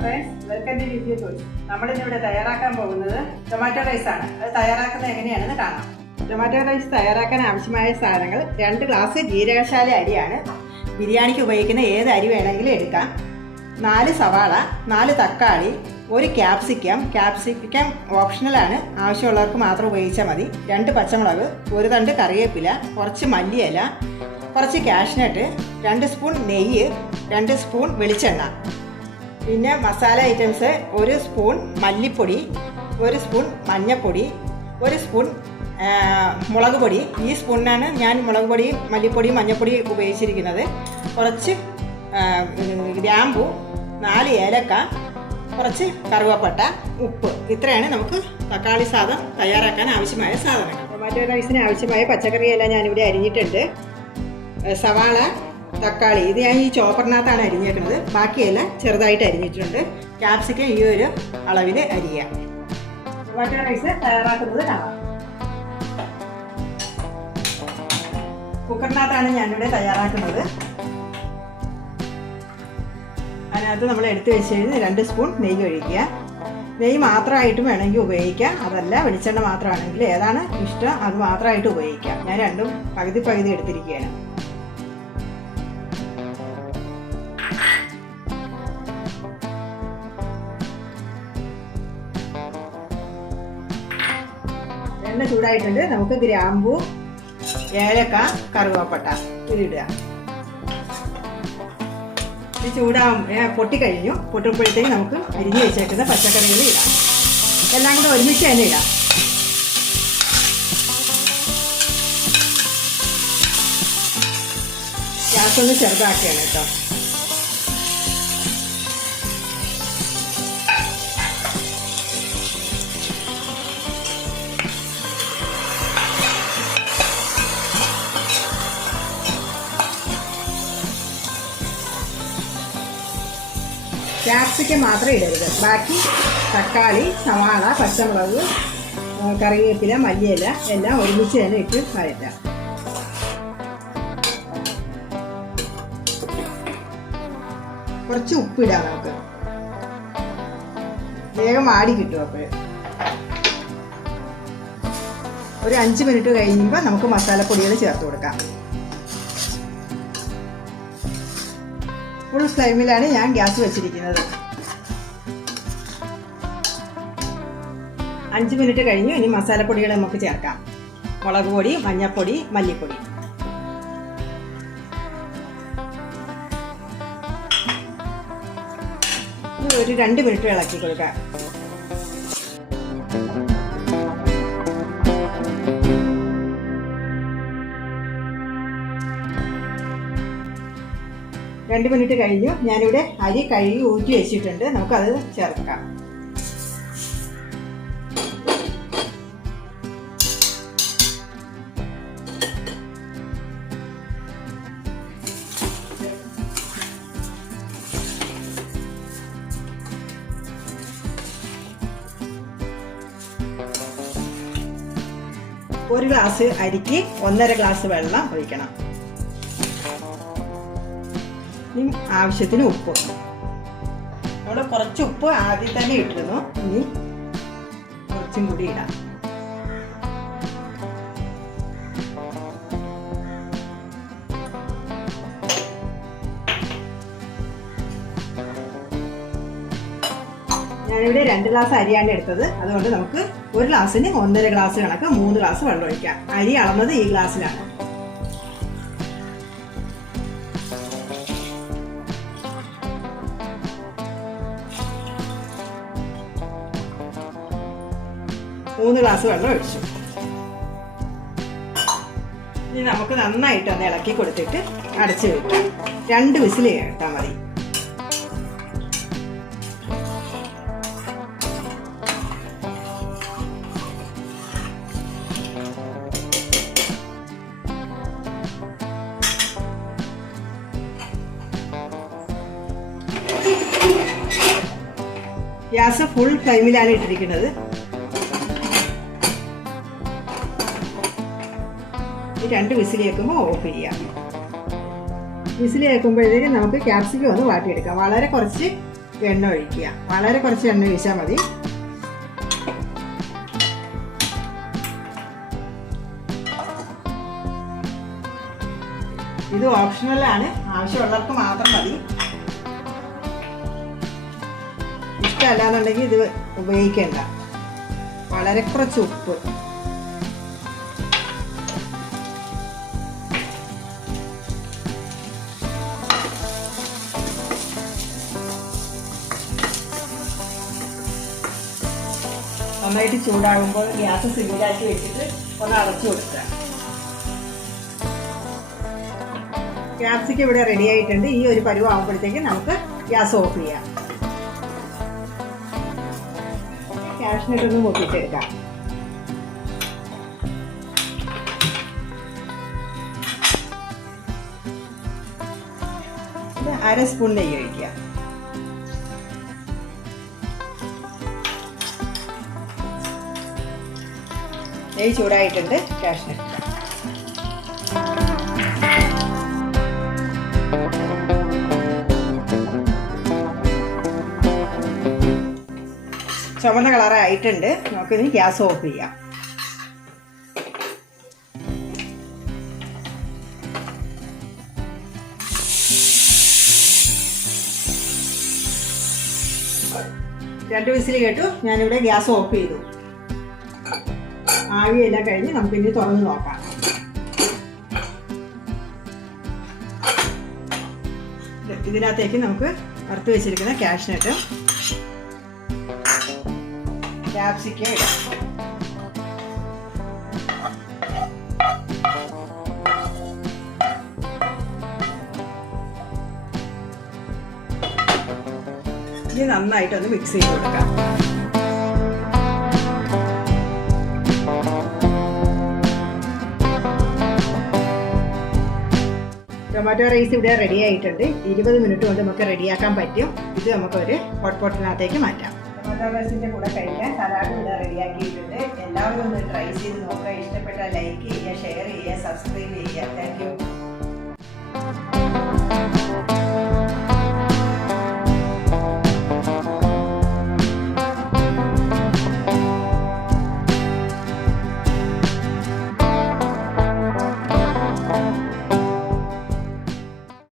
Friends, welcome to രുചി food. നമ്മളിന്നിവിടെ തയ്യാറാക്കാൻ പോകുന്നത് ടൊമാറ്റോ റൈസ് ആണ്. അത് തയ്യാറാക്കുന്നത് എങ്ങനെയാണെന്ന് കാണാം. ടൊമാറ്റോ റൈസ് തയ്യാറാക്കാൻ ആവശ്യമായ സാധനങ്ങൾ: 2 ഗ്ലാസ് ജീരകശാല അരിയാണ്. ബിരിയാണിക്ക് ഉപയോഗിക്കുന്ന ഏത് അരി വേണമെങ്കിലും എടുക്കാം. 4 സവാള, 4 തക്കാളി, 1 ക്യാപ്സിക്കം ഓപ്ഷണലാണ്, ആവശ്യമുള്ളവർക്ക് മാത്രം ഉപയോഗിച്ചാൽ മതി. 2 പച്ചമുളക്, 1 തണ്ട് കറിവേപ്പില, കുറച്ച് മല്ലിയില, കുറച്ച് കാഷ്നട്ട്, 2 സ്പൂൺ നെയ്യ്, 2 സ്പൂൺ വെളിച്ചെണ്ണ. പിന്നെ മസാല ഐറ്റംസ്: 1 സ്പൂൺ മല്ലിപ്പൊടി, 1 സ്പൂൺ മഞ്ഞൾപ്പൊടി, 1 സ്പൂൺ മുളക് പൊടി. ഈ സ്പൂണിനാണ് ഞാൻ മുളക് പൊടിയും മല്ലിപ്പൊടിയും മഞ്ഞൾപ്പൊടിയും ഉപയോഗിച്ചിരിക്കുന്നത്. കുറച്ച് ഗ്രാമ്പു, 4 ഏലക്ക, കുറച്ച് കറുവപ്പട്ട, ഉപ്പ്. ഇത്രയാണ് നമുക്ക് തക്കാളി സാദം തയ്യാറാക്കാൻ ആവശ്യമായ സാധനങ്ങൾ. ടൊമാറ്റോ റൈസിന് ആവശ്യമായ പച്ചക്കറിയെല്ലാം ഞാനിവിടെ അരിഞ്ഞിട്ടുണ്ട്. സവാള, തക്കാളി ഇത് ഞാൻ ഈ ചോപ്പറിനകത്താണ് അരിഞ്ഞേക്കുന്നത്. ബാക്കിയെല്ലാം ചെറുതായിട്ട് അരിഞ്ഞിട്ടുണ്ട്. ക്യാപ്സിക്കം ഈ ഒരു അളവിൽ അരിയാം. ടൊമാറ്റോ റൈസ് തയ്യാറാക്കുന്നത് കാണാം. കുക്കറിനകത്താണ് ഞാനിവിടെ തയ്യാറാക്കുന്നത്. അതിനകത്ത് നമ്മൾ എടുത്തു വെച്ച് കഴിഞ്ഞ് 2 സ്പൂൺ നെയ്യ് ഒഴിക്കുക. നെയ്യ് മാത്രമായിട്ടും വേണമെങ്കിൽ ഉപയോഗിക്കാം, അതല്ല വെളിച്ചെണ്ണ മാത്രമാണെങ്കിൽ ഏതാണ് ഇഷ്ടം അത് മാത്രമായിട്ട് ഉപയോഗിക്കാം. ഞാൻ രണ്ടും പകുതി എടുത്തിരിക്കുകയാണ്. എണ്ണ ചൂടായിട്ടുണ്ട്. നമുക്ക് ഗ്രാമ്പൂ, ഏലക്ക, കറുവപ്പട്ട ഇതിടുക. ഇത് പൊട്ടിക്കഴിഞ്ഞു. പൊട്ടുമ്പോഴത്തേക്ക് നമുക്ക് അരിഞ്ഞ് വെച്ചേക്കുന്ന പച്ചക്കറികൾ ഇടാം. എല്ലാം കൂടെ ഒരുമിച്ച് തന്നെ ഇടാം. ഗ്യാസ് ഒന്ന് ചെറുതാക്കുകയാണ് കേട്ടോ. ക്യാപ്സിക്കം മാത്രം ഇടരുത്. ബാക്കി തക്കാളി, സവാള, പച്ചമുളക്, കറിവേപ്പില, മല്ലിയില എല്ലാം ഒരുമിച്ച് തന്നെ ഇട്ട് വഴറ്റാം. കുറച്ച് ഉപ്പിടാം. നമുക്ക് വേഗം വാടി കിട്ടും. അപ്പോൾ ഒരു 5 മിനിറ്റ് കഴിയുമ്പോൾ നമുക്ക് മസാലപ്പൊടികൾ ചേർത്ത് കൊടുക്കാം. ഫുൾ ഫ്ലെയിമിലാണ് ഞാൻ ഗ്യാസ് വെച്ചിരിക്കുന്നത്. 5 മിനിറ്റ് കഴിഞ്ഞു. ഇനി മസാലപ്പൊടികൾ നമുക്ക് ചേർക്കാം. മുളക് പൊടി, മഞ്ഞൾപ്പൊടി, മല്ലിപ്പൊടി. ഒരു 2 മിനിറ്റ് ഇളക്കി കൊടുക്കാം. രണ്ട് മിനിറ്റ് കഴിഞ്ഞു. ഞാനിവിടെ അരി കഴുകി ഊറ്റി വെച്ചിട്ടുണ്ട്. നമുക്കത് ചേർക്കാം. ഒരു ഗ്ലാസ് അരിക്ക് 1.5 ഗ്ലാസ് വെള്ളം ഒഴിക്കണം. ആവശ്യത്തിന് ഉപ്പ്. നമ്മൾ കുറച്ച് ഉപ്പ് ആദ്യം തന്നെ ഇട്ടിരുന്നു. ഇനി കുറച്ചും കൂടി ഇടാം. ഞാനിവിടെ 2 ഗ്ലാസ് അരിയാണ് എടുത്തത്. അതുകൊണ്ട് നമുക്ക് ഒരു ഗ്ലാസ്സിന് 1.5 ഗ്ലാസ് കണക്ക് 3 ഗ്ലാസ് വെള്ളം ഒഴിക്കാം. അരി അളന്നത് ഈ ഗ്ലാസ്സിലാണ്. മൂന്ന് ഗ്ലാസ് വെള്ളം ഒഴിച്ചു. ഇനി നമുക്ക് നന്നായിട്ട് ഒന്ന് ഇളക്കി കൊടുത്തിട്ട് അടച്ചു വെക്കാം. 2 വിസിൽ കേട്ടാൽ മതി. ഗ്യാസ് ഫുൾ ഫ്ലെയിമിലാണ് ഇട്ടിരിക്കുന്നത്. ഈ 2 വിസിൽ കേൾക്കുമ്പോൾ ഓഫ് ചെയ്യാം. വിസിൽ കേൾക്കുമ്പോഴത്തേക്കും നമുക്ക് ക്യാപ്സിക്കം ഒന്ന് വാട്ടിയെടുക്കാം. വളരെ കുറച്ച് എണ്ണ ഒഴിക്കുക. വളരെ കുറച്ച് എണ്ണ ഒഴിച്ചാൽ മതി. ഇത് ഓപ്ഷണലാണ്, ആവശ്യമുള്ളവർക്ക് മാത്രം മതി. ഇഷ്ടമല്ലാന്നുണ്ടെങ്കിൽ ഇത് ഉപയോഗിക്കേണ്ട. വളരെ കുറച്ച് ഉപ്പ്. നന്നായിട്ട് ചൂടാകുമ്പോൾ ഗ്യാസ് സിമ്മിലാക്കി വെച്ചിട്ട് ഒന്ന് അടച്ചു കൊടുക്കുക. ക്യാപ്സിക്കം ഇവിടെ റെഡി ആയിട്ടുണ്ട്. ഈ ഒരു പരുവാകുമ്പോഴത്തേക്ക് നമുക്ക് ഗ്യാസ് ഓഫ് ചെയ്യാം. കാഷ്നട്ട് ഒന്ന് പൊട്ടിച്ചെടുക്കാം. ഇത് 1/2 സ്പൂൺ നെയ്യ് ഒഴിക്കുക. നെയ്യ് ചൂടായിട്ടുണ്ട്. കാഷ്നട്ട് ചുവന്ന കളറായിട്ടുണ്ട്. നമുക്കിനി ഗ്യാസ് ഓഫ് ചെയ്യാം. രണ്ട് വിസിൽ കേട്ടു. ഞാനിവിടെ ഗ്യാസ് ഓഫ് ചെയ്തു. ആവിയെല്ലാം കഴിഞ്ഞ് നമുക്കിനി തുറന്ന് നോക്കാം. ഇതിനകത്തേക്ക് നമുക്ക് വറുത്ത് വെച്ചിരിക്കുന്ന കാഷ്നട്ട്, ക്യാപ്സിക്കം ഇടാം. ഇത് നന്നായിട്ടൊന്ന് മിക്സ് ചെയ്ത് കൊടുക്കാം. ടൊമാറ്റോ റൈസ് ഇവിടെ റെഡി ആയിട്ടുണ്ട്. 20 മിനിറ്റ് കൊണ്ട് നമുക്ക് റെഡിയാക്കാൻ പറ്റും. ഇത് നമുക്കൊരു ഹോട്ട് പോട്ടിനകത്തേക്ക് മാറ്റാം. ടൊമാറ്റോ റൈസിൻ്റെ കൂടെ കഴിക്കാൻ സലാഡ് ഇവിടെ റെഡിയാക്കിയിട്ടുണ്ട്. എല്ലാവരും ഒന്ന് ട്രൈ ചെയ്ത് നോക്കുക. ഇഷ്ടപ്പെട്ടാൽ ലൈക്ക് ചെയ്യുക, ഷെയർ ചെയ്യുക, സബ്സ്ക്രൈബ് ചെയ്യുക. Thank you.